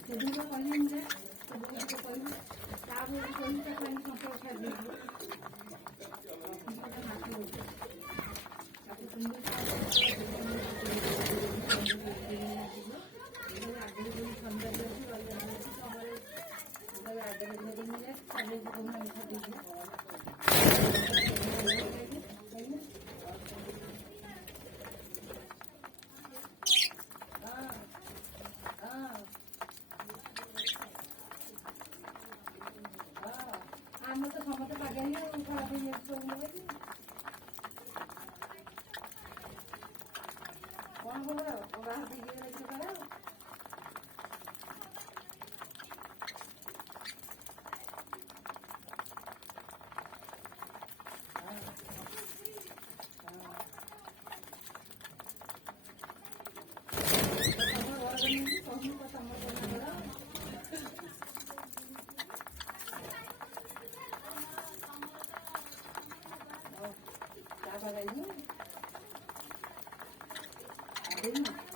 ସେଦିନ କହିଲେନି ଯେ କହିବୁ ତାପରେ କହିବୁ ତାକୁ ଆଣି ସମ୍ପର୍କ ଛାଡ଼ିଦେବୁ ଆମର ତ ସମସ୍ତେ ପାଗେନି ଆଉ ଖରାପ ହେଇଯାଉଛି ସବୁ କଣ ଖବର ବାହାର ଦେଇକି ଯାଇଛ କାଳେ Tá,